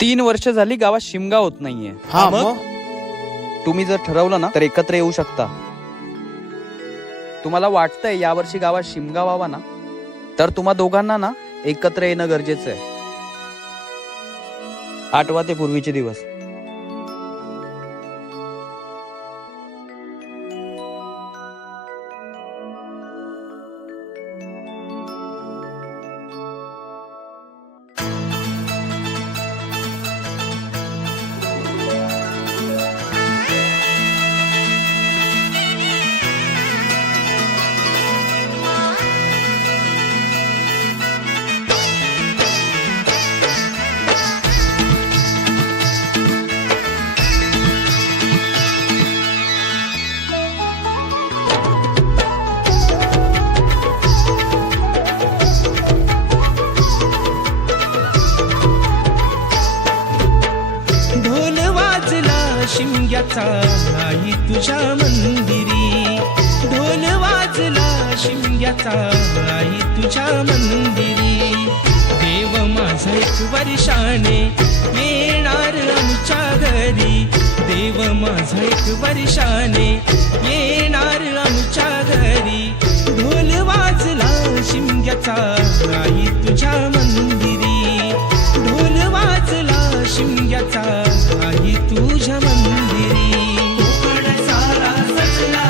3 वर्ष झाली गावात शिमगा होत नाहीये. हा मग तुम्ही जर ठरवलं ना तर एकत्र येऊ शकता. तुम्हाला वाटतंय यावर्षी गावात शिमगा व्हावा ना, तर तुम्हा दोघांना ना एकत्र येणं गरजेचं आहे. आठवा ते पूर्वीचे दिवस. शिमग्याचा आई तुझ्या मंदिरी, ढोल वाजला शिमग्याचा आई तुझ्या मंदिरी. देव माझा एक वर्षाने येणार आमच्या घरी, देव माझा एक वर्षाने येणार आमच्या घरी. ढोल वाजला शिमग्याचा आई तुझ्या मंदिरी, ढोल वाजला शिमग्याचा आई तुझ्या मंदिरी. कोकण सारा सजला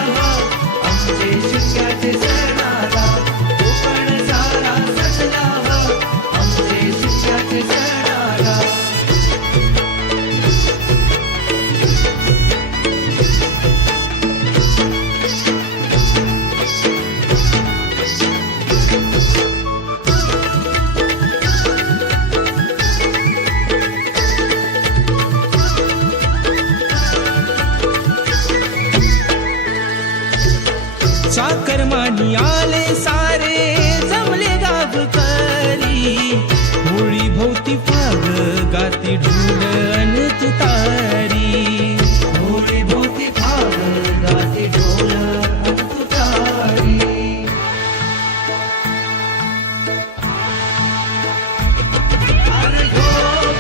आमचे शिमग्याचे सणाला, कोकण सारा सजला आमचे शिमग्याचे सणाला. चाकरमानी आले सारे जमले गावकरी, होळी भोवती फाग गाती ढोल अन तुतारी, होळी भोवती फाग गाती ढोल अन तुतारी. अरे हो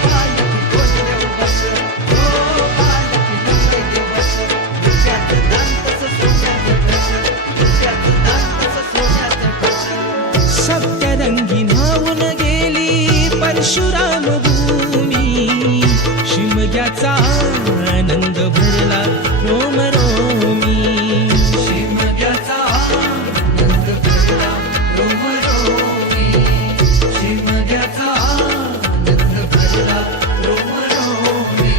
पालकी गोंधळ बस, हो पालकी डोंगरे बस, डोक्यात दांतच सोन्याचं कस, सप्तरंगी न्हावून गेली परशुराम भूमी, शिमग्याचा आनंद भरला रोम रोमी, शिमग्याचा आनंद भरला रोम रोमी, शिमग्याचा आनंद भरला रोम रोमी.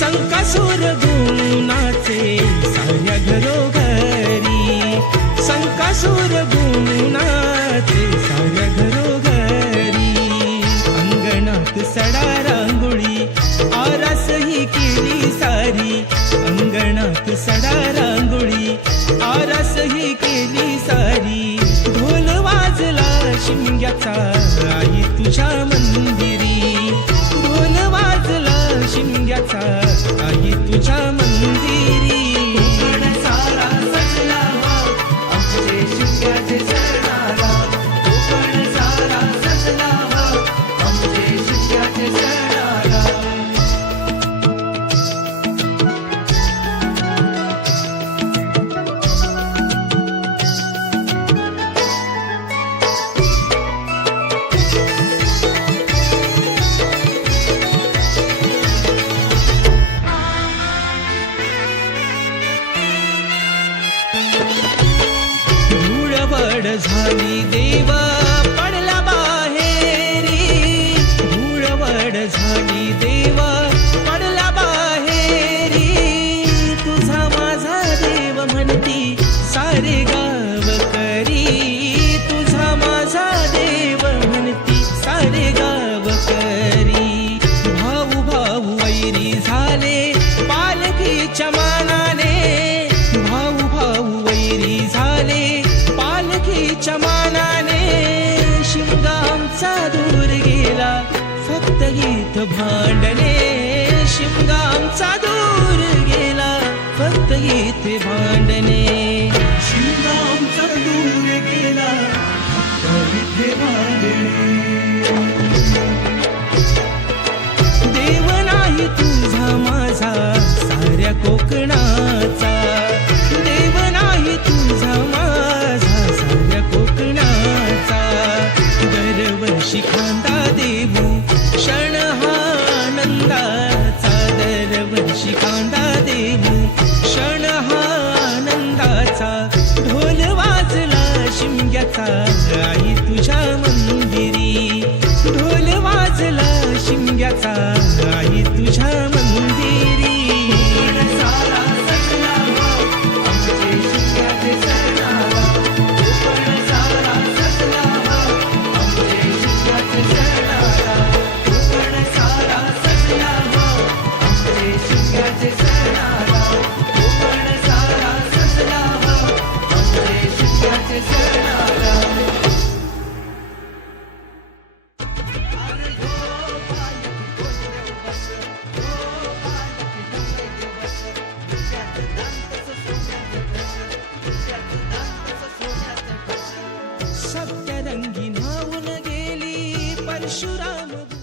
संकासूर गुणाचे साऱ्या घरोघरी, संकासूर गुणाचे साऱ्या घरोघरी. अंगणात सडा रांगोळी आरास ही केली सारी, अंगणात सडा रांगोळी आरास ही केली सारी. ढोल वाजला शिमग्याचा आई तुझ्या मंदिरी, ढोल वाजला शिमग्याचा आई तुझ्या मंदिरी. कोकण सारा सजला आमचे शिमग्याचे सणाला, कोकण सारा सजला आमचे शिमग्याचे सणाला. धूळवड झाली देव पडला बाहेरी, धूळवड झाली देव पडला बाहेरी. तुझा माझा देव म्हणती सारे गाव करी, तुझा माझा देव म्हणती सारे गाव करी. भाऊ भाऊ वैरी झाले पालखीच्या मानाने, भाऊ भाऊ वैरी झाले पालखीच्या मानाने. शिमगा आमचा दूर गेला फक्त गीत भांडणे, शिमगा आमचा दूर गेला फक्त गीत भांडणे. शिमगा आमचा दूर गेला फक्त गीत भांडणे. साऱ्या कोकणाचा, देव नाही तुझा माझा साऱ्या कोकणाचा. दरवर्षी खांदा देऊ क्षण हा आनंदाचा, दरवर्षी खांदा देऊ क्षण हा आनंदाचा. ढोल वाजला शिमग्याचा आई तुझ्या मंदिरी, ढोल वाजला शिमग्याचा आई तुझ्या मंदिरी. सारा सजला आमचे शिमग्याचे सरनावा, कोकण सारा सजला आमचे शिमग्याचे सरनावा, कोकण सारा सजला आमचे शिमग्याचे सरनावा, कोकण सारा सजला आमचे शिमग्याचे सरनावा. सप्तरंगी न्हावून गेली परशुराम भूमी.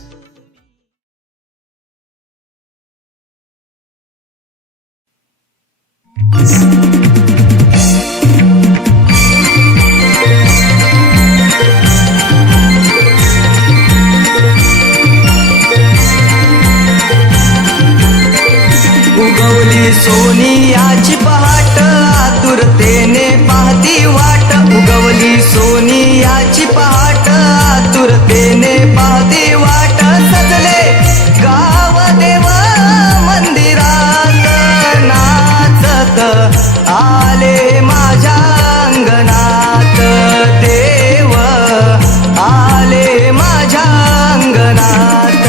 उगवली सोनियाची पहाट आतुरतेने पाहती वाट, उगवली सोनियाची पहाट आतुरतेने पाहती वाट. सजले गाव देव मंदिरात नाचत आले माझ्या अंगणात, देव आले माझ्या अंगणात.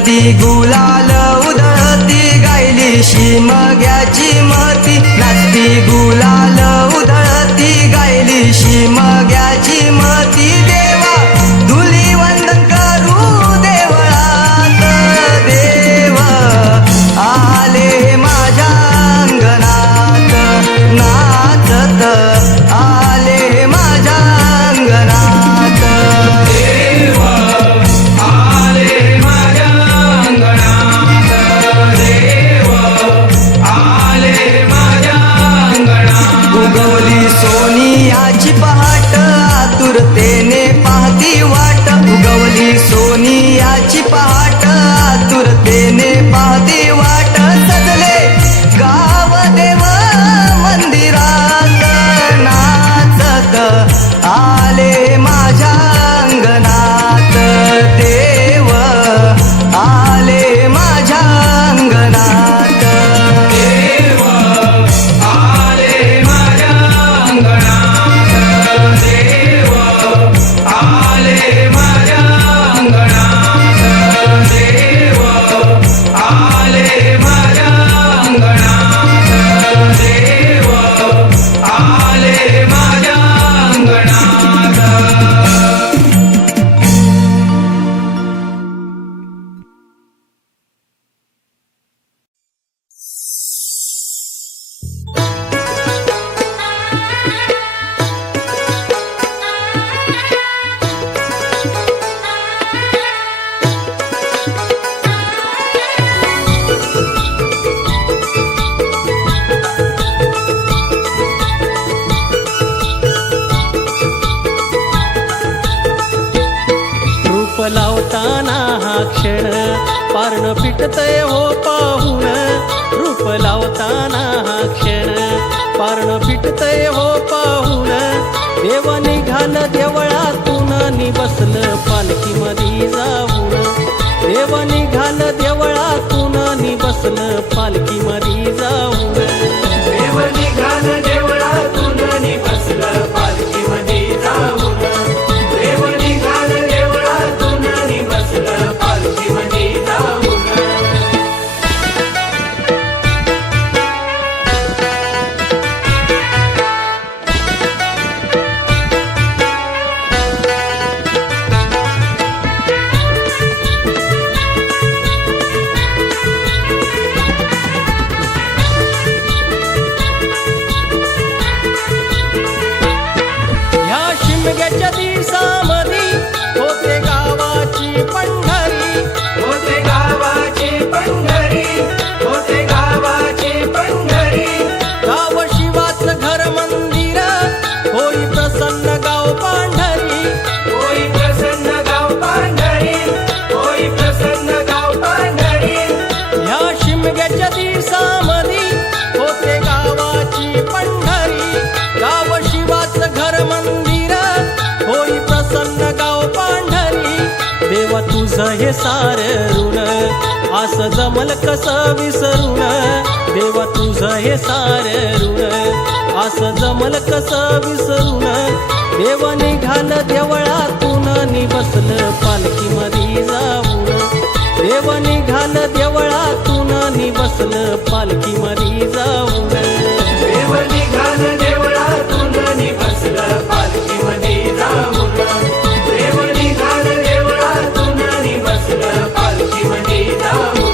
नाचती गुलाल उधळती गायली शिमग्याची मती नाचती गुलाल उधळती गायली शिमग्याची मती देवा धुली वंदन करू देवळात देव आले माझ्या अंगणात नाचत आले माझ्या अंगणात उगवली सोनियाची पहाट आतुरतेने पाहती वाट उगवली सोनियाची पहाट आतुरतेने पाहती वाट सजले गाव देव मंदिरात नाचत आले माझ्या अंगणात देव आले माझ्या अंगणात लावताना हा क्षण पारण पिटतय हो पाहून रूप लावताना हा क्षण पारण पिटतय हो पाहून देव निघाल देवळातून नि बसलं पालखीमध्ये जाऊन देव निघाल देवळातून नि बसलं पालखीमध्ये जाऊन देव निघाल देवळातून नि बसलं पालखीमध्ये जाऊन देव निघाल देवळातून नि बसलं पालखीमध्ये जाऊन शिमग्याच्या दिवसामध्ये होते गावाची पंढरी होते गावाची पंढरी होते गावाची पंढरी गाव शिवाचं घर मंदिर होई प्रसन्न गाव पांढरी होई प्रसन्न गाव पांढरी होई प्रसन्न गाव पांढरी ह्या शिमग्याच्या दिवसामध्ये होते गावाची पंढरी गाव शिवाचं घर मंदिर होई प्रसन्न गाव पांढरी देवा तुझं हे सार ऋण असं जमल कसं विसरून देवा तुझं हे सार ऋण असं जमल कसं विसरून देव निघाल देवळातून नि बसलं पालखीमध्ये जाऊन देव निघाल देवळातून नि बसलं पालखीमध्ये जाऊन देव निघाल देवळातून नि बसलं पालखीमध्ये जाऊन देव निघाल देवळातून नि बसलं पालखीमध्ये जाऊन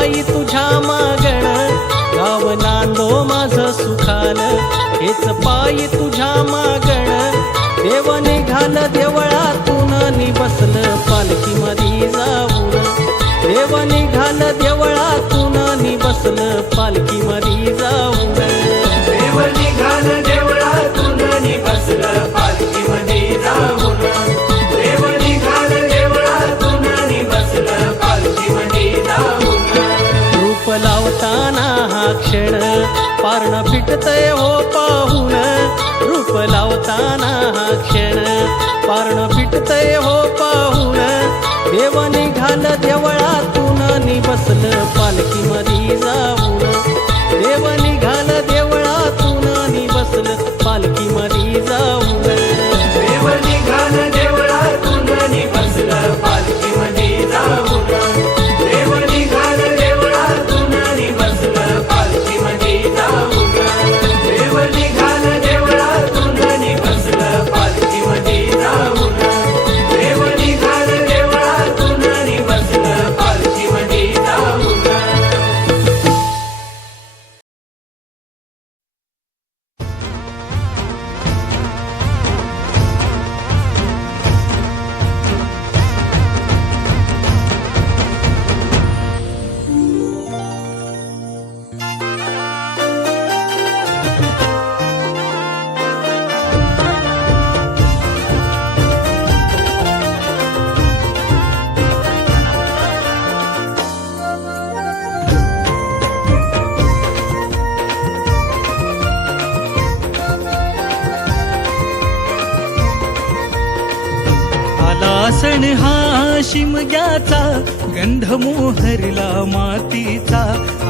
पायी तुझ्या मागण गाव नांदो माझ सुखान हेच पायी तुझ्या मागण देव निघाल देवळातून नि बसलं पालखी मधी जाऊन देव निघाल देवळातून नि बसलं पालखी मधी जाऊन देव निघाल देवळातून नि बसलं पालखी मध्ये जाऊन देव निघाल देवळातून नि बसलं पालखी मध्ये जाऊन रूप लावताना हा क्षण पारण फिटतय हो पाहून रूप लावताना हा क्षण पारण फिटतय हो पाहून देव निघाल देवळातून नि बसलं पालखी मधी जाऊन देव निघाल देवळातून नि बसलं पालखी मधी जाऊन देव निघाल देवळातून नि बसलं पालखी मध्ये जाऊन देव निघाल देवळातून नि बसलं पालखी मध्ये जाऊन देव निघाल देवळातून नि बसलं पालखी मध्ये जाऊन देव निघाल देवळातून नि बसलं पालखी मध्ये जाऊन आला सण हा शिमग्याचा गंध मोहरला मातीचा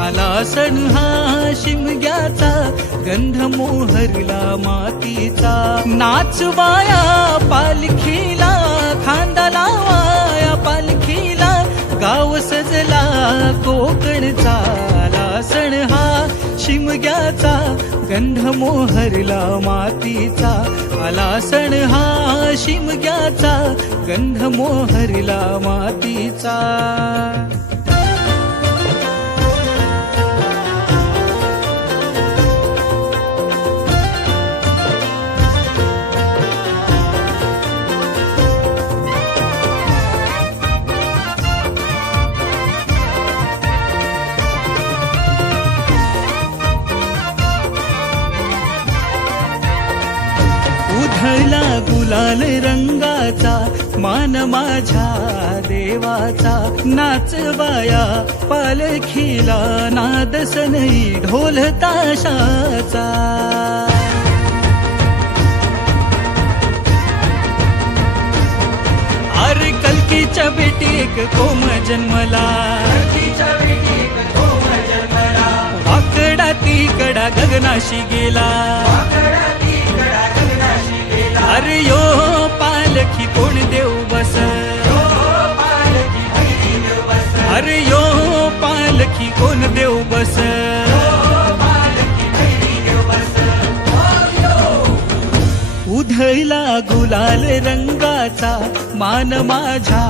आला सण हा शिमग्याचा गंध मोहरला मातीचा नाचवाया पालखीला खांदा लावाया पालखीला गाव सजला कोकणचा आला सण हा शिमग्याचा गंध मोहरला मातीचा आला सण हा शिमग्याचा गंध मोहरला मातीचा उधळला गुलाल रंगाचा मान माझ्या देवाचा नाचवाया पालखीला नाद सनई ढोल ताशाचा अरे कल्कीच्या बेटी एक कोम जन्मला वाकडा ती कडा गगनाशी गेला अरे यो पालखी कोण देऊ बस अरे यो पालखी कोण देऊ बस उधळला गुलाल रंगाचा मान माझ्या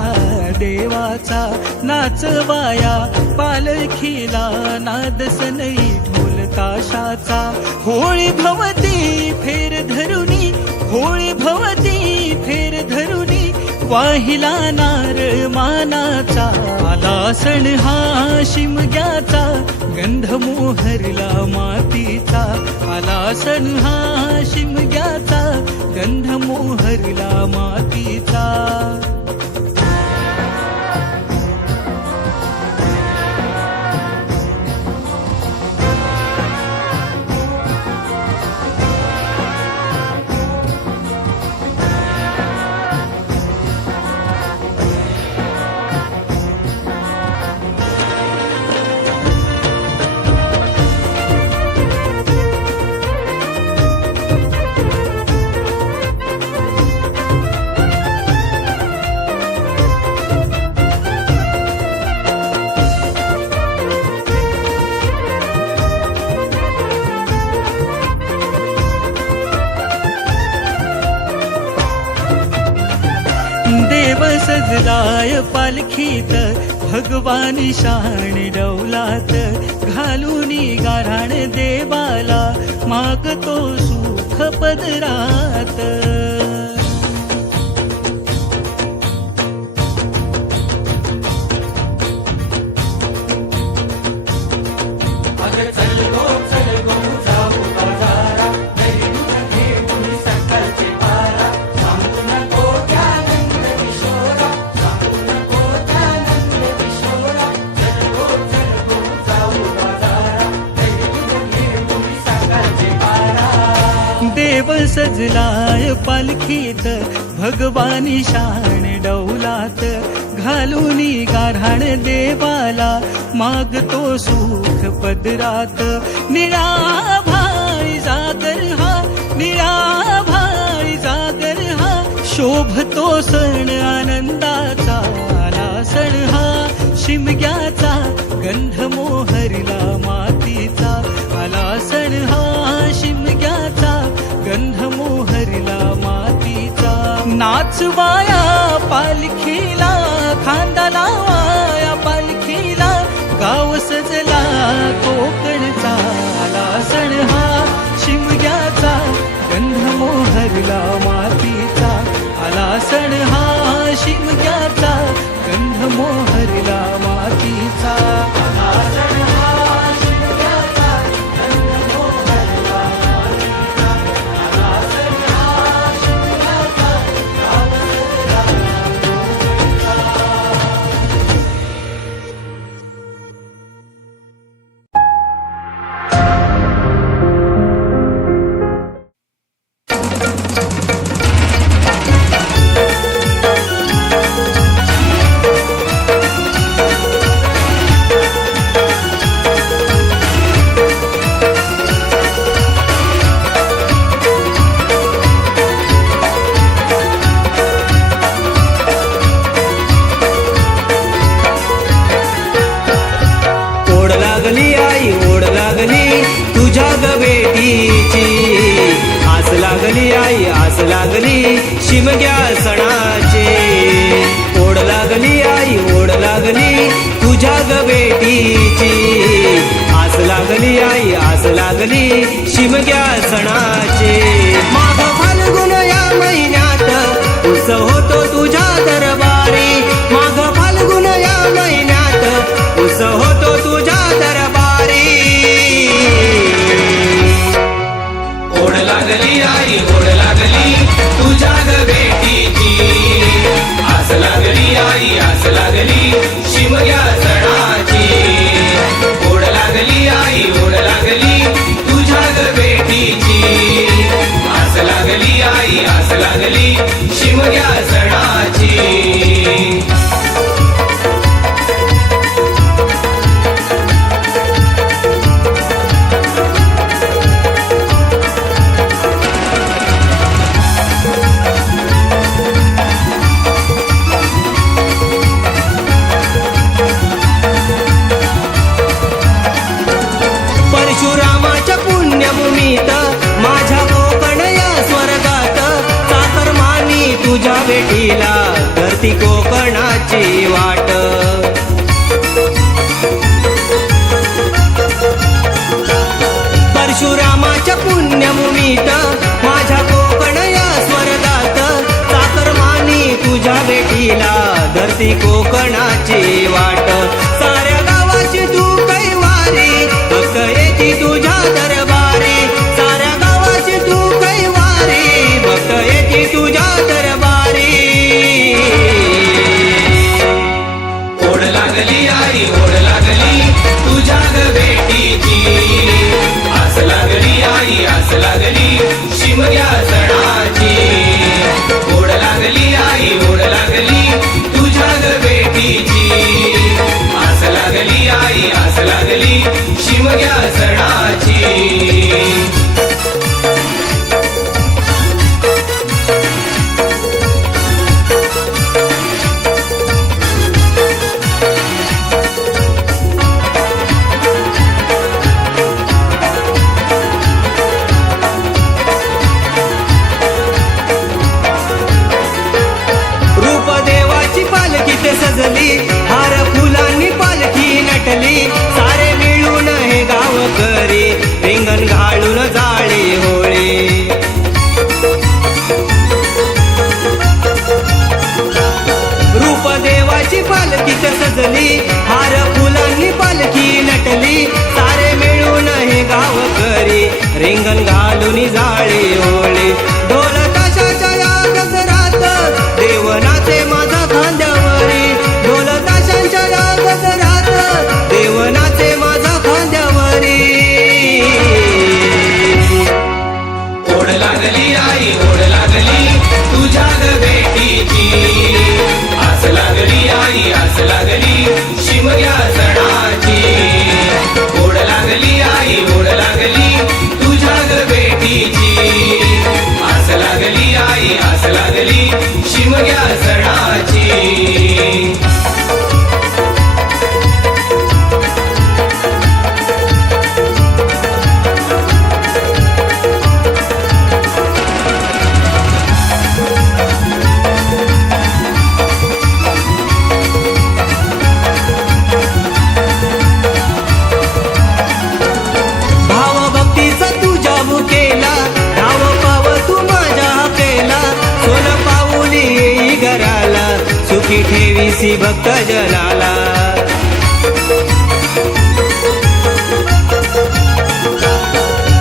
देवाचा नाचवाया पालखीला नाद सनई ढोल ताशाचा होळी भवती फेर धरुनी होळी भवती फेर धरुनी वाहिला नार मानाचा आला सण हा शिमग्याचा गंध मोहरला मातीचा आला सण हा शिमग्याचा गंध मोहरला मातीचा देव सजलाय पालखीत भगवानी शान डौलात घालून गाऱ्हाण देवाला मागतो सुख पदरात. अगं चल गो जाऊ बाजारा, घरी दूध घेऊन सकाळचे पारा. सांगू नको त्या नंद किशोरा, सांगू नको त्या नंद किशोरा. चल गो जाऊ बाजारा, घरी दूध घेऊन सकाळचे पारा. देव सजलाय पालखीत भगवानी शान डौलात घालून गाऱ्हाण देवाला मागतो सुख पदरात. निळा भाळी जागर हा, निळा भाळी जागर हा, शोभतो सण आनंदाचा आला सण हा. शिमग्याचा गंध मोहरला मातीचा आला सण हा. शिमग्याचा गंध मोहरला मातीचा. नाचवाया पालखीला, खांदा लावाया पालखीला, गाव सजला कोकणचा आला सण हा. शिमग्याचा गंध मोहरला मातीचा आला सण हा. शिमग्याचा गंध मोहरला मातीचा आला सण हा. शिमग्याचा गंध मोहरला मातीचा आला सण हा. शिमग्याचा गाव सजला कोकणचा. ओढ लागली आई, ओढ लागली तुझ्या ग बेटीची. आस लागली आई, आस लागली शिमग्या सणाची. ओढ लागली आई, ओढ लागली तुझ्या ग बेटीची. आस लागली आई, आस लागली शिमग्या सणाची. माघ फाल्गुन या महिन्यात उत्सव होतो तुझ्या दरबारी. माघ फाल्गुन या महिन्यात उत्सव होतो तुझ्या दरबारी. ओढ लागली आई, ओढ लागली तुझ्या ग बेटीची. आस लागली आई, आस लागली शिमग्या सणाची. ओढ लागली आई, ओढ लागली तुझ्या ग बेटीची. आस लागली आई, आस लागली शिमग्या सणाची. परशुरामाच्या पुण्यभूमीत माझ्या कोकण या स्वर्गात. चाकरमानी तुझ्या भेटीला धरती कोकणाची वाट. परशुरामाच्या पुण्यभूमीत माझ्या कोकण या स्वर्गात. चाकरमानी तुझ्या भेटीला धरती कोकणाची वाट. साऱ्या गावाची तू कैवारी, भक्त येती तुझ्या दरबारी. साऱ्या गावाची तू कैवारी, भक्त येती तुझ्या दरबारी. ओढ लागली आई, ओढ लागली तुझ्या ग बेटीची. आस लागली आई, आस लागली शिमग्या सणाची. ओढ लागली आई, ओढ लागली तुझ्या ग बेटीची. राजकीच सजली, हार फुलांनी पालखी नटली, सारे मिळून हे गाव करी, रिंगण घालून जाळी ओळी, ढोल ताशाच्या या गजरात देव नाचे माझा खांद्यावरी, ढोल ताशांच्या या गजरात देव नाचे माझा खांद्यावरी. ओढ लागली आई ओढ लागली तुझ्या ग भेटीची, आस लागली आई आस लागली शिमग्या सणाची. ओढ लागली आई ओढ लागली तुझ्या ग भेटीची, आस लागली आई आस लागली शिमग्या सणाची. भावभक्तीचा तुझ्या बुकेला, धाव पाव तू माझ्या केला, सोन पाऊली येई घराला, सुखी ठेवीसी भक्त जनाला.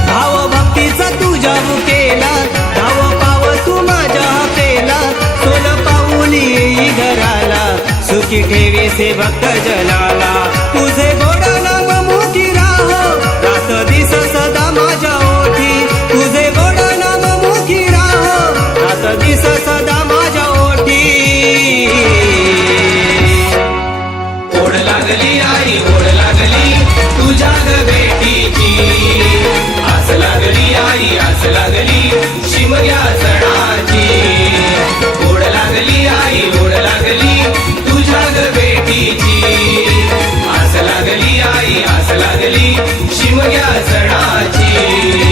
भावभक्तीचा तुझ्या बुकेला, धाव पाव तू माझ्या केला, सोन पाऊली येई घराला, सुखी ठेवीसी भक्त जनाला. तुझे गोड नाम मोठी राहो, रात दिस सदा माझ्या ओठी, तुझे गोड नाम मुखी राहो, रात दिस सदा माझ्या ओठी. ओढ लागली आई ओढ लागली तुझ्या ग भेटीची, आस लागली आई आस लागली शिमग्या सणाची. ओढ लागली आई ओढ लागली तुझ्या ग भेटीची, आस लागली आई आस लागली शिमग्या सणाची.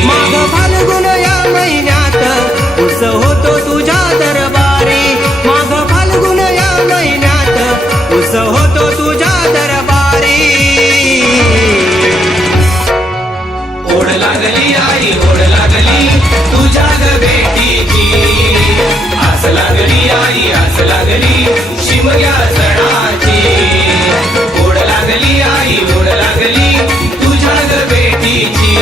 माघ फाल्गुन या महिन्यात उत्सव होतो तुझ्या दरबारी, माघ फाल्गुन या महिन्यात उत्सव होतो तुझ्या दरबारी. ओढ लागली आई ओढ लागली तुझ्या ग भेटीची, आस लागली आई आस लागली शिमग्या सणाची. ओढ लागली आई ओढ लागली तुझ्या ग भेटीची,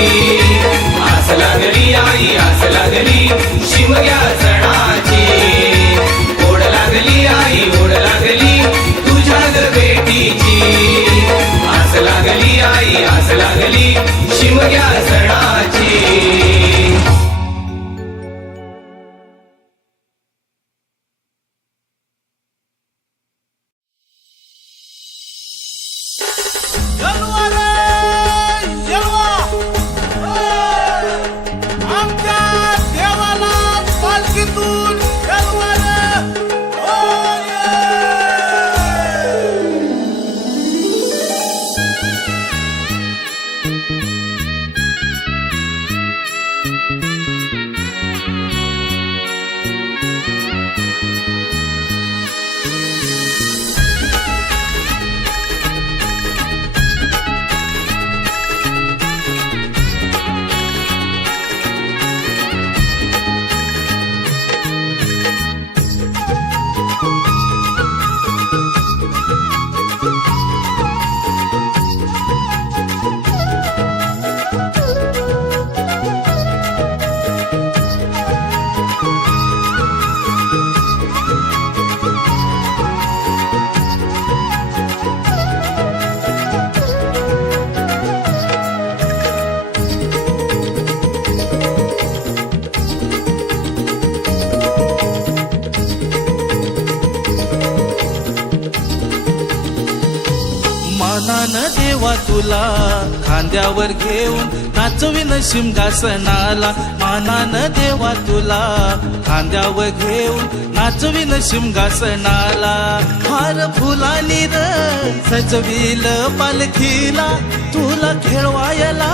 आस लागली आई आस लागली शिमग्या सणाची. ओढ लागली आई ओढ लागली तुझ्या ग भेटीची, आस लागली आई आस लागली शिमग्या सणाची. मानान देवा तुला खांद्यावर घेऊन नाचविन शिमगासनाला, मानान देवा तुला खांद्यावर घेऊन नाचविन शिमगासनाला. हार फुलानी र सजविल पालखीला, तुला खेळवायला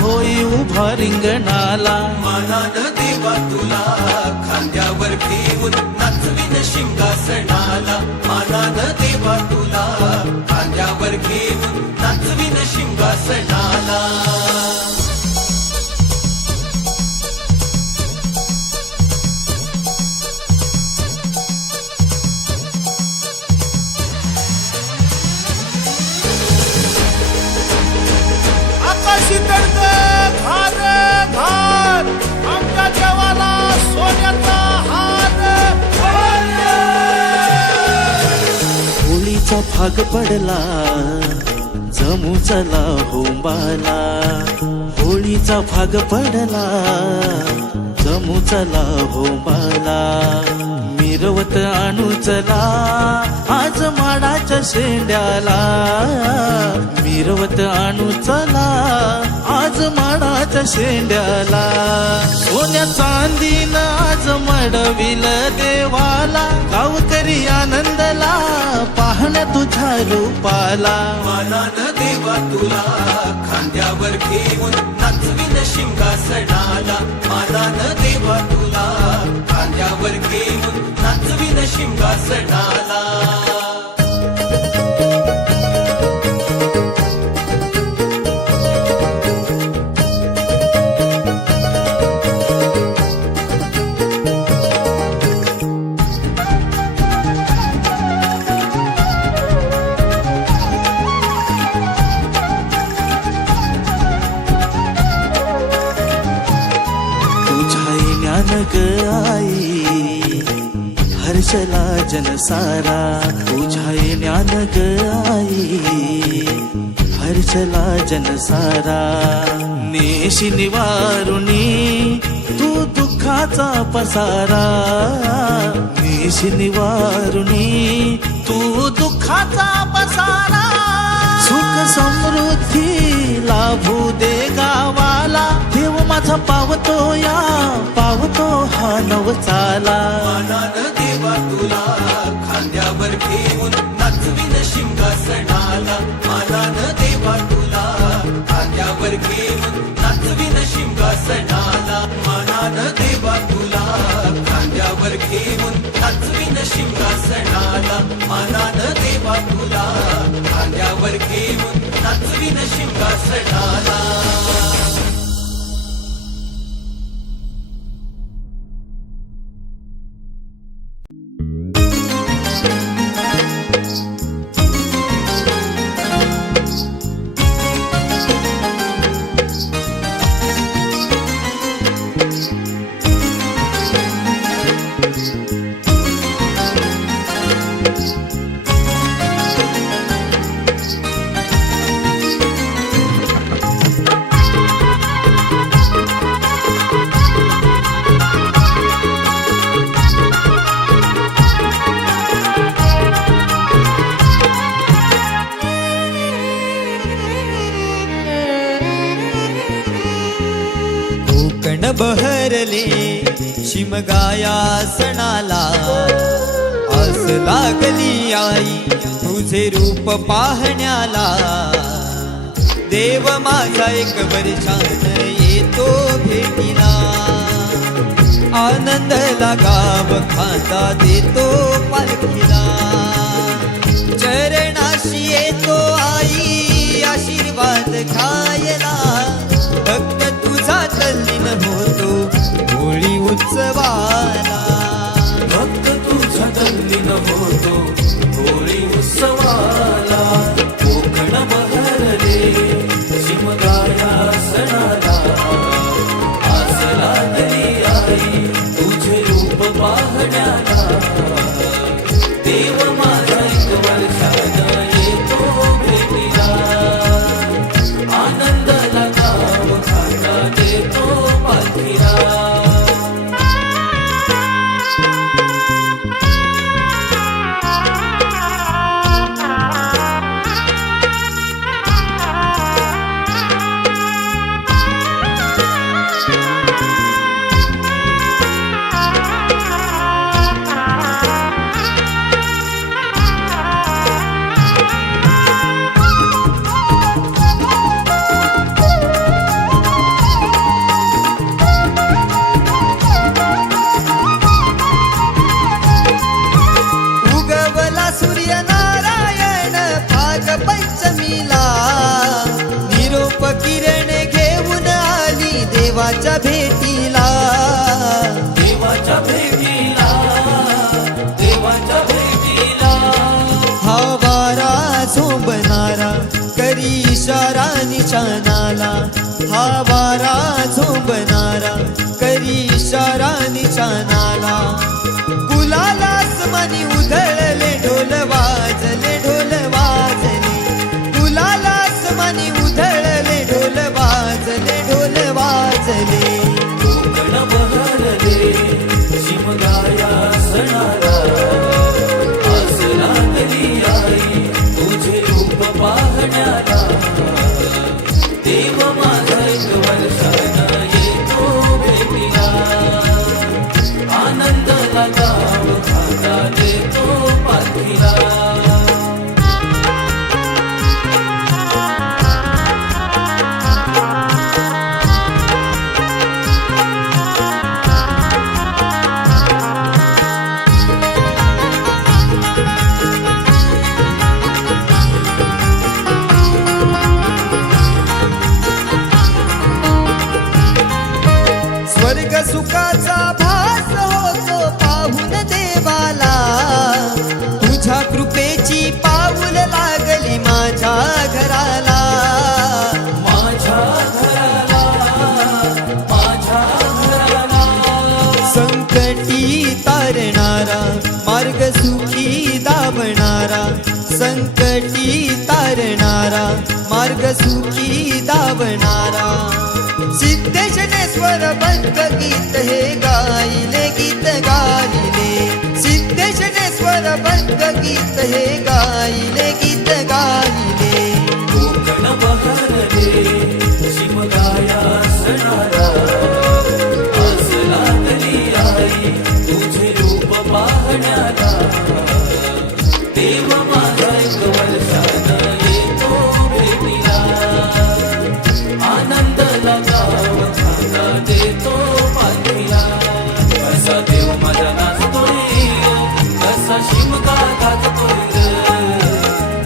भोई उभा रिंगणाला. मानान देवा तुला खांद्यावर घेऊन नाचविन शिंगासनाला, मानान देवा तुला खांद्यावर घेऊन नाचविन शिंगासनाला. होळीचा भाग पडला जमू चला होंबाला होळीचा भाग पडला जमू चला होंबाला मिरवत आणू चला आज माडाच्या शेंड्याला मिरवत आणू चला आज माडाच्या शेंड्याला सोन्या चांदीनं आज मडविल देवाला गावकरी आनंदला पाहण्या तुझ्या रूपाला मानान देवा तुला खांद्यावर घेऊन नाचविन शिंगासणाला मानान देवा तुला खांद्यावर घेऊन नाचविन शिंगासणाला ग आई हर्षला जनसारा तुझ्या ज्ञान ग आई हर्षला जनसारा नेशी निवारुणी तू दुःखाचा पसारा नेशी निवारुणी तू दुःखाचा पसारा सुख समृद्धी लाभू दे गावाला देव माझा पावतो या पावतो हा नवचाला मानान देवा तुला खांद्यावर घेऊन नाचविन शिंगासणाला मानान देवा तुला खांद्यावर घेऊन नाचविन शिंगासणाला मानान देवा तुला खांद्यावर घेऊन नाचविन शिंगासणाला मानान देवा तुला खांद्यावर घेऊन नाचविन शिंगासणाला बहरले शिमगाया सणाला आस लागली आई तुझे रूप पाहण्याला देव माझा एक वर्षान येतो भेटीला आनंद गाव खांदा देतो पालखीला चरणाशी येतो आई आशीर्वाद खायला भक्त तुझा तल्लीन होतो होळी उत्सवाला भक्त तुझा तल्लीन होतो होळी उत्सवाला कोकण बहरले शिमगाया सणाला आस लागली आई तुझे रूप पाहण्याला देव माझा एक वर्षानं येतो भेटीला आनंदाला गाव खांदा देतो पालखीला देवाच्या भेटीला देवाच्या भेटीला देवाच्या भेटीला हा वारा झोंबणारा करी इशारा निशाणाला हा वारा झोंबणारा करी इशारा निशाणाला गुलालास मनी उधळले ढोल वाजले ढोल संकटी तारणारा मार्ग सुखी दावणारा संकटी तारणारा मार्ग सुखी दावणारा सिद्धेशनेश्वर बंद गीत हे गायले गीत गायले सिद्धेशनेश्वर बंद गीत हे गायले गीत गायले कोकण बहरले शिमगाया सणारा आस लागली आई तुझे रूप पाहण्याला देव माझा एक वर्षानं येतो भेटीला आनंद लगाव खांदा देतो पाठीला कसा देव माझा नाचतोय कसा शिमगा गाजतोय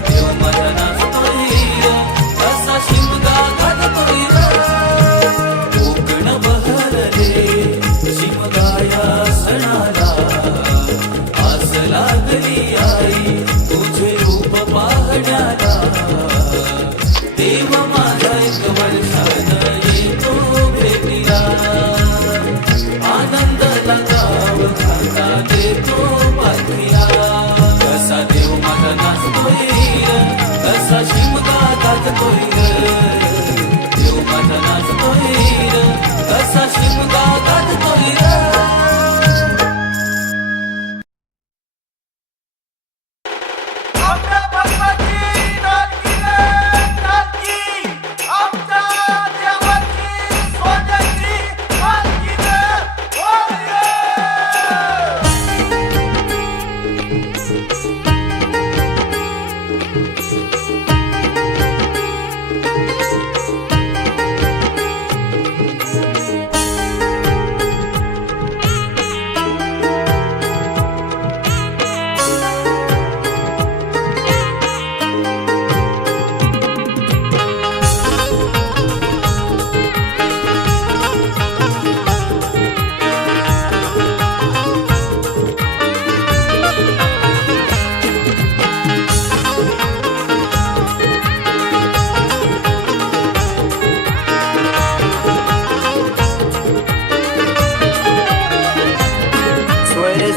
देव माझा नाचतोय कसा शिमगा गाजतोय कोकण बहरले शिमगाया सणाला आस लागली आई तुझे रूप पाहण्याला देव माझा एक वर्षानं येतो भेटीला आनंद लगाव खांदा देतो पाठीला कसा देव माझा नाचतोय कसा शिमगा गाजतोय देव माझा नाचतोय कसा शिमगा गाजतोय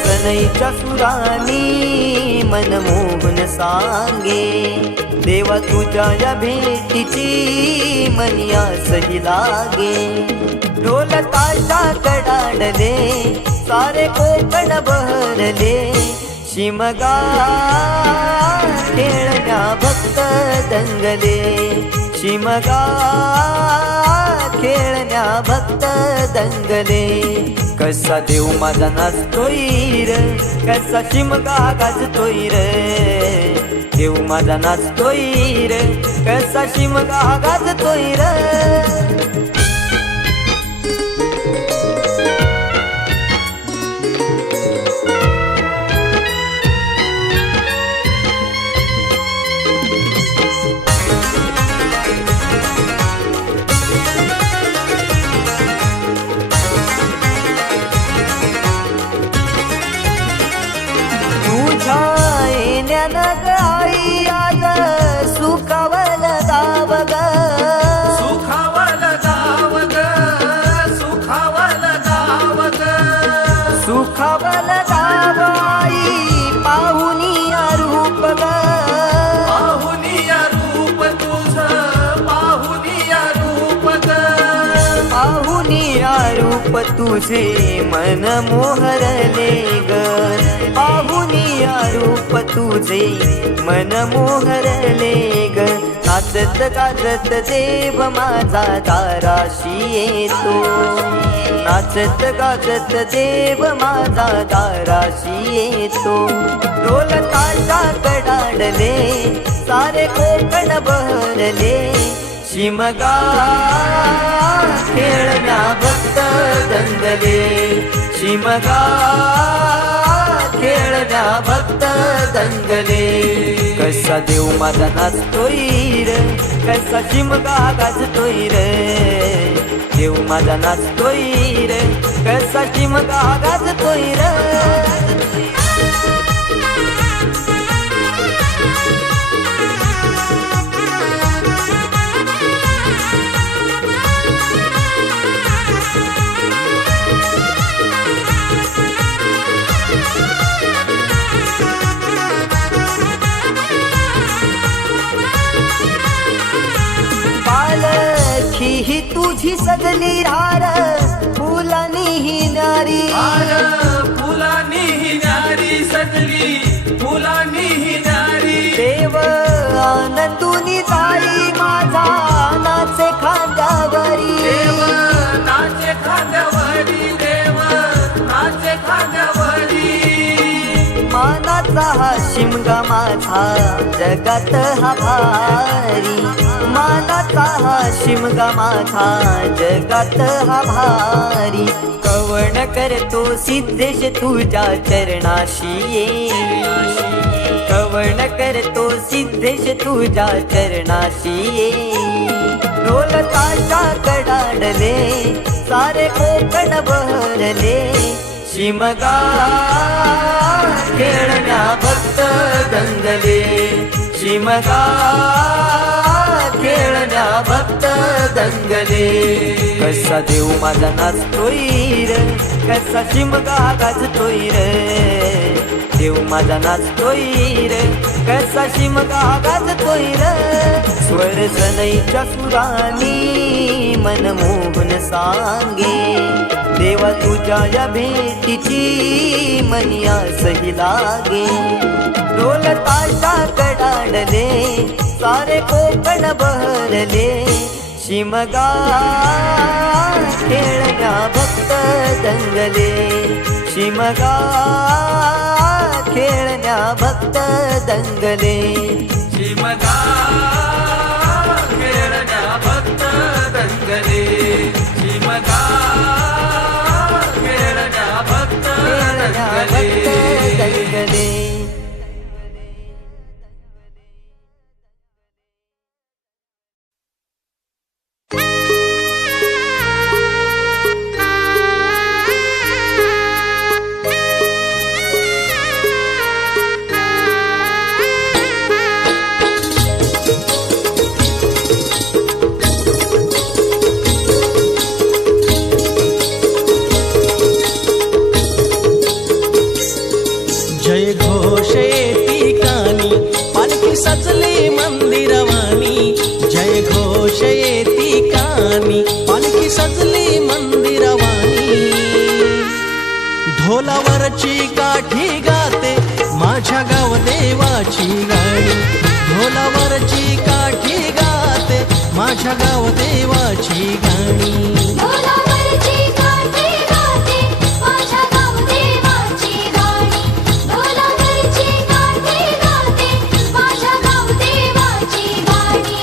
सनईच्या सुरानी मनमोहन सांगे देवा तुझ्या या भेटीची मनिया सही लागे ढोल ताशा कडाडले सारे कोकण बहरले शिमगा खेळण्या भक्त दंगले शिमगा खेळण्या भक्त दंगले कसा देव माझा नाचतोय र कसा शिमगा गाजतोय र देव माझा नाचतोय र कसा शिमगा गाजतोय र सुखावल दाव ग सुखावल दाव ग सुखावल दाव ग सुखावल दावाई पाहुनिया रूप ग पाहुनिया रूप तुझ पाहुनिया रूप ग पाहुनिया रूप तुझे मन मोहरले ग पाहुनिया रूप तुझे मन मोहरले ग नाचत गाजत देव माझा दाराशी येतो नाचत गाजत देव माझा दाराशी येतो ढोल ताशा कडाडले सारे कोकण बहरले शिमगा खेळण्या भक्त दंगले शिमगा खेळण्या भक्त दंगले कसा देव माझा नाचतोय र कसा शिमगा गाजतोय र देव माझा नाचतोय र कसा शिमगा गाजतोय र सजली रार फुलानी ही नारी फुलानी ही नारी सजली फुलानी ही नारी देव आनंदुनी जाई माझा नाचे खांद्यावरी देव नाचे खांद्यावरी देव नाचे खांद्यावरी मानाचा हा शिमगा माझा जगात हा भारी मानाचा हा शिमगा माझा जगात हा भारी कवण करतो सिद्धेश तुझ्या चरणाशी ये कवण करतो सिद्धेश तुझ्या चरणाशी ये ढोल ताशा कडाडले सारे कोकण बहरले शिमगा खेळण्या भक्त दंगले शिमगा खेळण्या भक्त दंगले कसा देव माझा नाचतोय रे कसा शिमगा गाजतोय रे देव माझा नाचतोय रे कसा शिमगा गाजतोय रे स्वर सनईच्या सुरानी मनमोहन सांगे देवा तुझ्या या भेटीची मनिया सही लागे ढोल ताशा कडाडले सारे कोकण बहरले शिमगा खेळण्या भक्त दंगले शिमगा खेळण्या भक्त दंगले शिमगा खेळण्या भक्त दंगले शिमगा खेळण्या भक्त दंगले जय घोष येती कानी पालखी सजली मंदिरवाणी जय घोष येती कानी पालखी सजली मंदिरवाणी ढोलावरची काठी गाते माझ्या गाव देवाची गाणी ढोलावरची काठी गाते माझ्या गाव देवाची गाणी ढोलावरची काठी गाते माझ्या गाव देवाची गाणी ढोलावरची काठी गाते माझ्या गाव देवाची गाणी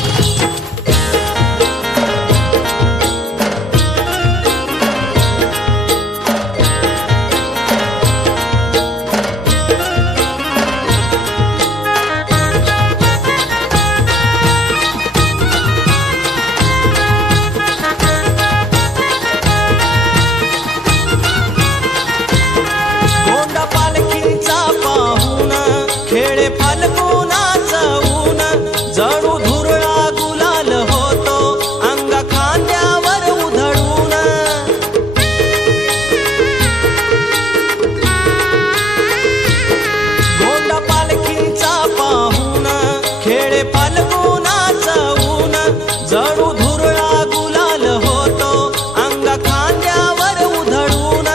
गोंडा पालखींचा पाहुणा खेळे फाल्गुनाचा ऊन जणू धुरळा गुलाल होतो अंगा खांद्यावर उधळून गोंडा पालखींचा पाहुणा खेळे फाल्गुनाचा ऊन जणू धुरळा गुलाल होतो अंगा खांद्यावर उधळून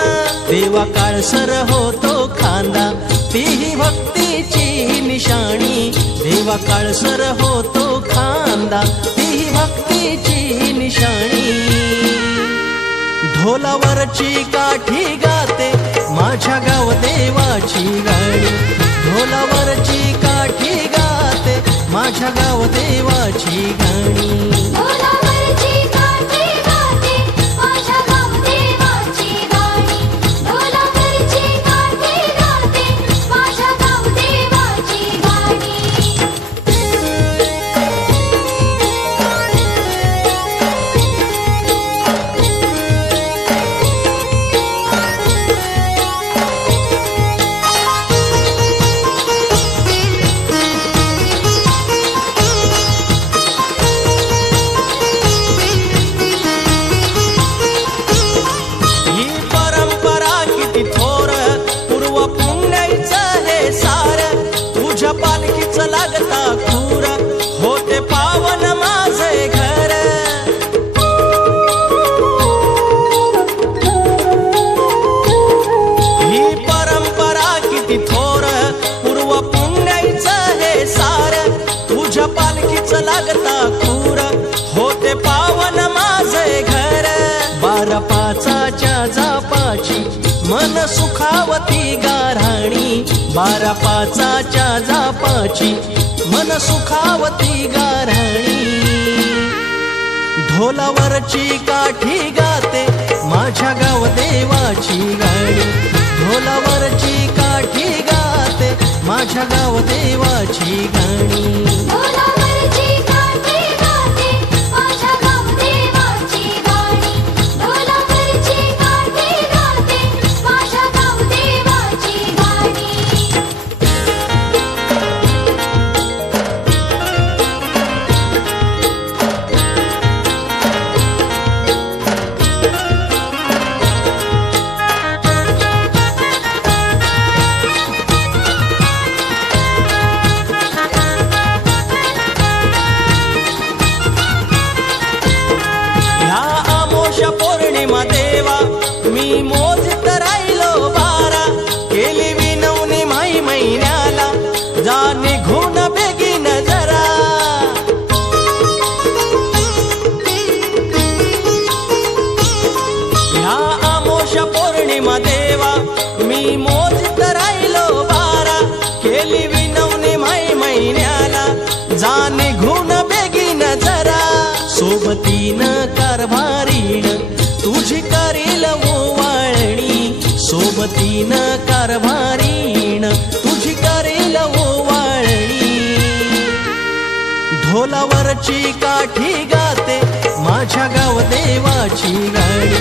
देवा काळसर होतो खांदा तीही भक्तीची निशाणी देवा काळसर होतो खांदा तीही भक्तीची निशाणी ढोलावरची काठी गाते माझ्या गाव देवाची गाणी ढोलावरची काठी गाते माझ्या गाव देवाची गाणी ढोलावरची काठी गाते माझ्या गाव देवाची गाणी ढोलावरची काठी गाते माझ्या गाव देवाची गाणी किती थोर पूर्व पुण्याईचं हे सार तुझ्या पालखीचं लागता खूर होते पावन माझे घर 12/5च्या जापाची मन सुखावती गाराणी 12/5च्या जापाची मन सुखावती गाराणी ढोलावरची काठी गाते माझ्या गाव देवाची गाणी ढोलावरची काठी गाते माझ्या गाव देवाची गाणी ढोलावरची काठी गाते माझ्या गाव देवाची गाणी ढोलावरची काठी गाते माझ्या गाव देवाची गाणी ह्या आमोशा पौर्णिमा देवा मी मोजत राहिलो 12 केली विनवणी माई महिन्याला जा निघून बेगीन जरा ह्या आमोशा पौर्णिमा देवा मी मोजत राहिलो 12 केली विनवणी माई महिन्याला जा निघून बेगीन जरा सोबतीन कारभारीण तुझी करील ओवाळणी सोबतीन कारभारीण तुझी करील ओवाळणी ढोलावरची काठी गाते माझ्या गाव देवाची गाणी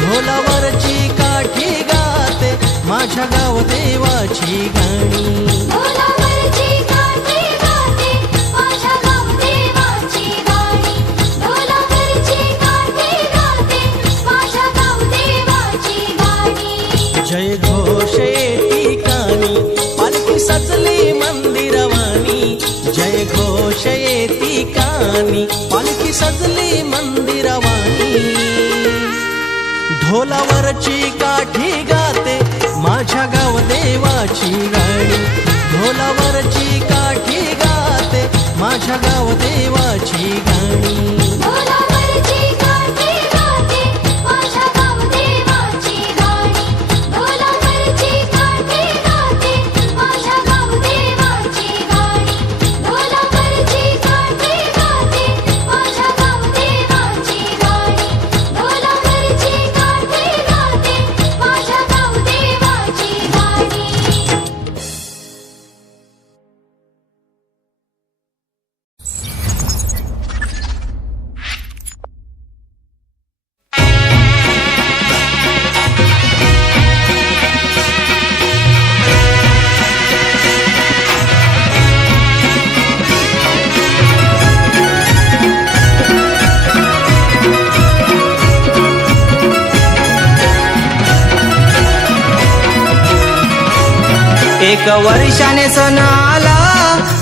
ढोलावरची काठी गाते माझ्या गाव देवाची गाणी ढोलावरची काठी गाते माझ्या गाव देवाची गाणी ढोलावरची काठी गाते माझ्या गाव देवाची गाणी जय घोष येती कानी पालखी सजली मंदिरवाणी जय घोष येती कानी पालखी सजली मंदिरवाणी ढोलावरची काठी गाते माझ्या गाव देवाची गाणी ढोलावरची काठी गाते माझ्या गाव देवाची गाणी ढोलावरची काठी गाते माझ्या गाव देवाची गाणी ढोलावरची काठी गाते माझ्या गाव देवाची गाणी ढोलावरची काठी गाते माझ्या गाव देवाची गाणी ढोलावरची काठी गाते माझ्या गाव देवाची गाणी एक वर्षाने सण आला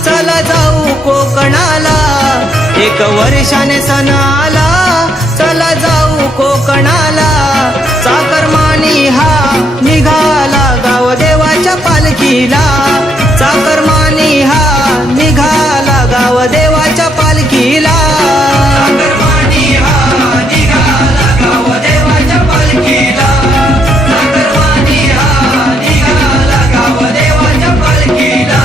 चला जाऊ कोकणाला एक वर्षाने सण आला चला जाऊ कोकणाला चाकरमानी हा निघाला गाव देवाच्या पालखीला चाकरमानी हा निघाला गाव देवाच्या पालखीला चाकरमानी हा निघाला गाव देवाच्या पालखीला चाकरमानी हा निघाला गाव देवाच्या पालखीला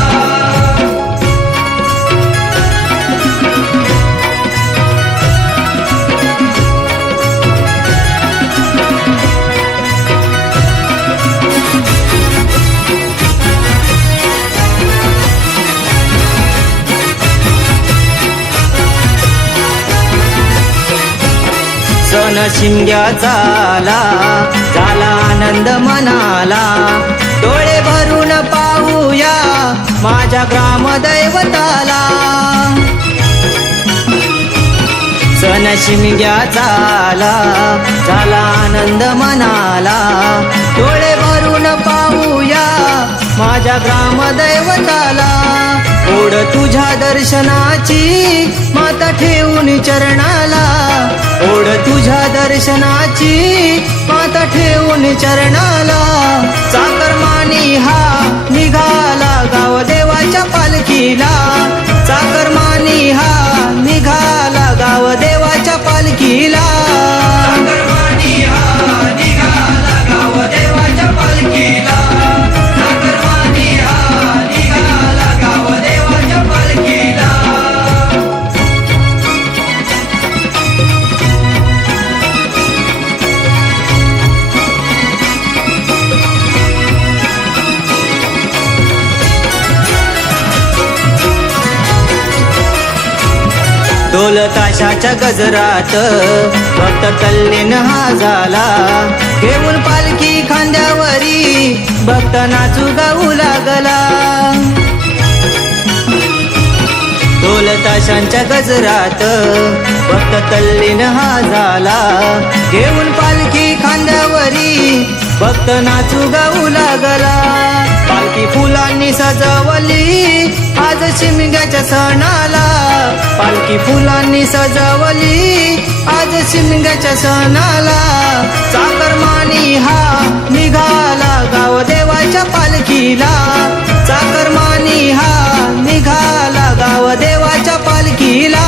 सण शिमग्याचा आला झाला आनंद मनाला डोळे भरून पाहूया माझ्या ग्रामदैवताला सण शिमग्याचा आला झाला आनंद मनाला डोळे भरून पाहूया माझ्या ग्रामदैवताला ओढ तुझ्या दर्शनाची माता ठेवून चरणाला ओढ तुझ्या दर्शनाची माता ठेवून चरणाला चाकरमानी हा ढोल ताशाच्या गजरात भक्त तल्लीन हा झाला, घेऊन पालखी खांद्यावरी भक्त नाचू गाऊ लागला. ढोल ताशांच्या गजरात भक्त तल्लीन हा झाला, घेऊन पालखी खांद्यावरी भक्त नाचू गाऊ लागला. पालखी फुलांनी सजवली आज शिमग्याच्या सणाला, पालखी फुलांनी सजवली आज शिमग्याच्या सणाला. चाकरमानी हा निघाला गाव देवाच्या पालखीला, चाकरमानी हा निघाला गाव देवाच्या पालखीला.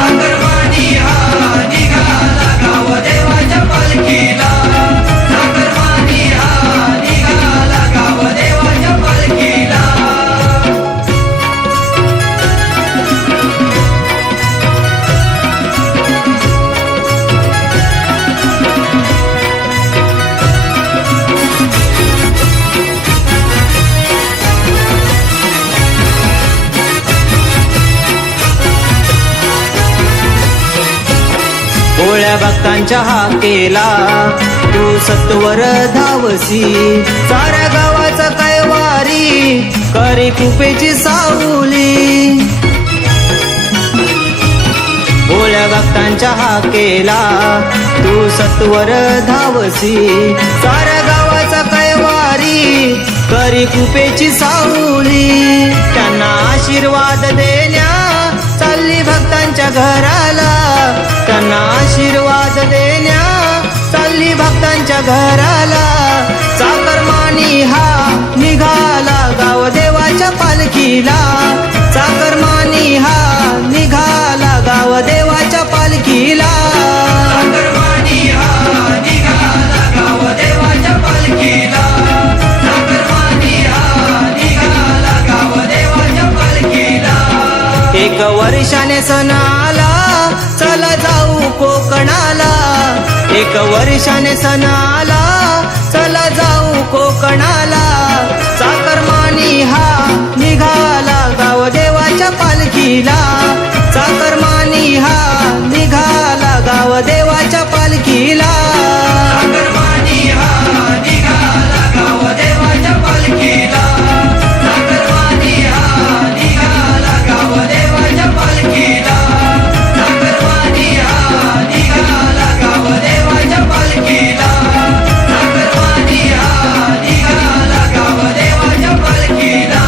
चाकरमानी हा निघाला गाव देवाच्या पालखीला, चाकरमानी हा निघाला गाव देवाच्या पालखीला. भोळ्या भक्तांच्या हाकेला तू सत्वर धावसी, साऱ्या गावाचा काय वारी करी कृपेची सावली. भोळ्या भक्तांच्या हाकेला तू सत्वर धावसी, साऱ्या गावाचा काय वारी करी कृपेची सावली. त्यांना आशीर्वाद देण्या चालली भक्तांच्या घराला, त्यांना आशीर्वाद देण्या चालली भक्तांच्या घराला. चाकरमानी हा निघाला गाव देवाच्या पालखीला, चाकरमानी हा निघाला गाव देवाच्या पालखीला. चाकरमानी हा निघाला गाव देवाच्या पालखीला, चाकरमानी हा निघाला गाव देवाच्या पालखीला. एक वर्षाने सण आला चला जाऊ कोकणाला, एक वर्षाने सण आला चला जाऊ कोकणाला. चाकरमानी हा निघाला गाव देवाच्या पालखीला, चाकरमानी हा निघाला गाव देवाच्या पालखीला. चाकरमानी हा निघाला गाव देवाच्या पालखीला, चाकरमानी हा निघाला गाव देवाच्या पालखीला, चाकरमानी हा निघाला गाव देवाच्या पालखीला, चाकरमानी हा निघाला गाव देवाच्या पालखीला.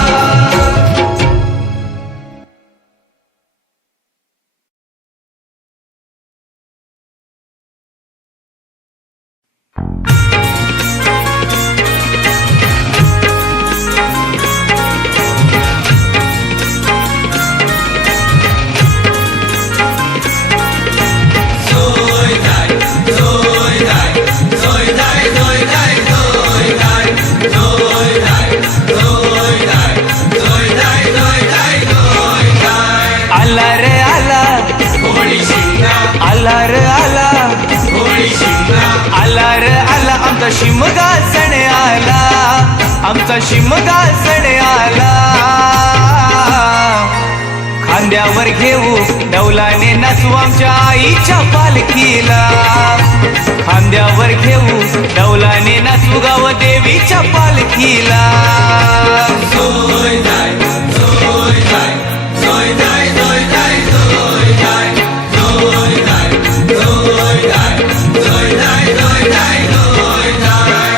आला रे आला आला रे आला आला रे आला आमचा शिमगा सण आला, आमचा शिमगा सण आला. खांद्यावर घेऊ डौलाने नाचू आमच्या आईच्या पालखीला, खांद्यावर घेऊ डौलाने नाचू गाव देवीच्या पालखीला. जोय जाय जोय जाय जोय जाय जोय जाय जोय जाय जोय जाय जोय जाय जोय जाय जोय जाय जोय जाय.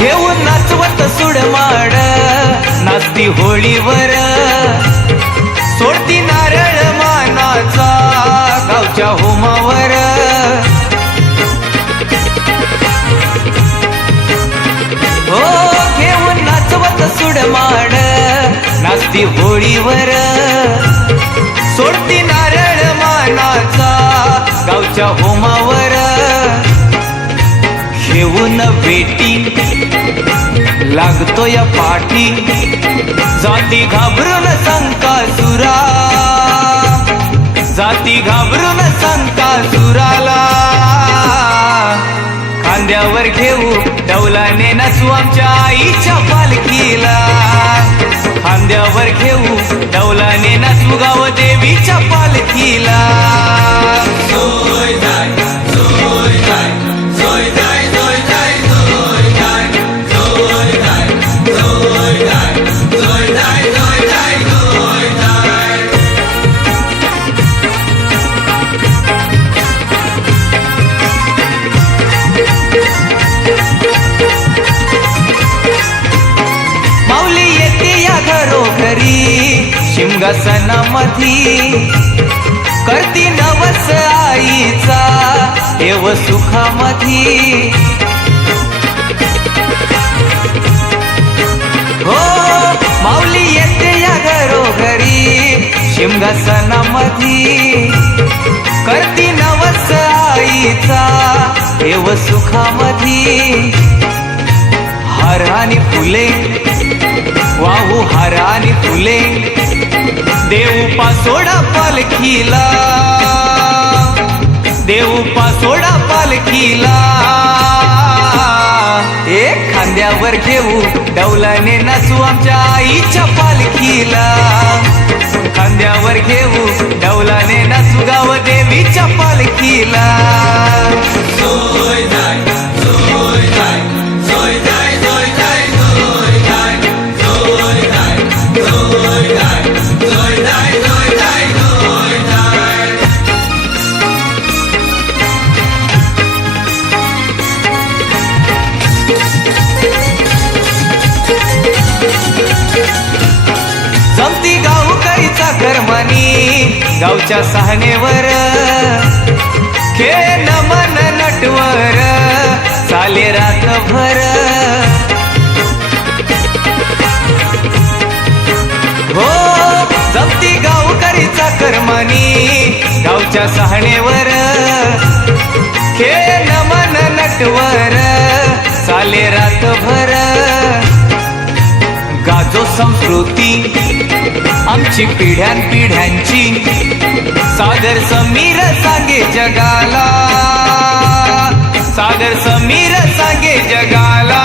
घेऊन नाचवत सुडमाड नाचती होळीवर, सोडती नारळ मानाचा गावच्या होमावर. हो घेऊन नाचवत सुडमाड नाचती होळीवर, सोडती नारळ मानाचा गावच्या होमावर. घेऊन बेटी लागतो या पाठी, जाती घाबरून संकासुरा, जाती घाबरून संकासुराला. खांद्यावर घेऊ डौलाने नाचू आमच्या आईच्या पालखीला खांद्यावर घेऊ डौलाने नाचू गाव देवीच्या पालखीला जोय जाय जोय जाय जोय जाय जोय जाय जोय जाय जोय जाय जोय जाय जोय जाय जोय जाय जोय जाय माऊली येते या घरोघरी शिमगासनामधी करती नवस आईचा देव सुखामधी हो माऊली येते या घरोघरी शिमगासनामधी करती नवस आईचा देव सुखामधी हार आणि फुले वाहू हार आणि फुले देऊ पासोडा पालखीला देऊ पासोडा पालखीला एक खांद्यावर घेऊ डौलाने नाचू आमच्या आईच्या पालखीला खांद्यावर घेऊ डौलाने नाचू गाव देवीच्या पालखीला जोय जाय जोय जाय जोय जाय जोय जाय जोय जाय जोय जाय जोय जाय जोय जाय जोय जाय जोय जाय जमती गावकरीचा कर्मणी गावच्या सहानेवर खेळ मन नटवर चाले रातभर हो जमती गावकरीचा कर्मणी गावच्या सहानेवर खेळ मन नटवर चाले रातभर गाजो संस्कृती आमची पिढ्यानपिढ्यांची सागर समीर सांगे जगाला सागर समीर सांगे जगाला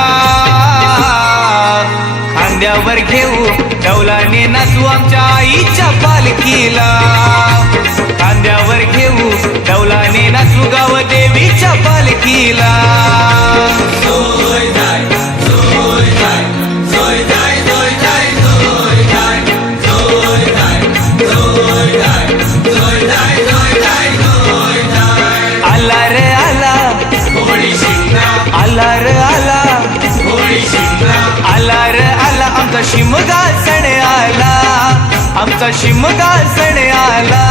खांद्यावर घेऊ डौलाने नाचू आमच्या आईच्या पालखीला खांद्यावर घेऊ डौलाने नाचू गाव देवीच्या पालखीला जोय जाय जोय जाय जोय जाय जोय जाय जोय जाय जोय जाय जोय जाय जोय जाय जोय जाय जोय जाय आला रे आला होळी शिमगा आला रे आला होळी शिमगा आला रे आला आमचा शिमगा सण आला आमचा शिमगा सण आला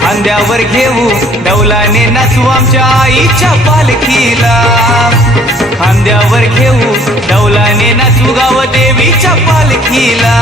खांद्यावर घेऊ डौलाने नाचू आमच्या आईच्या पालखीला खांद्यावर घेऊ डौलाने नाचू गाव देवीच्या पालखीला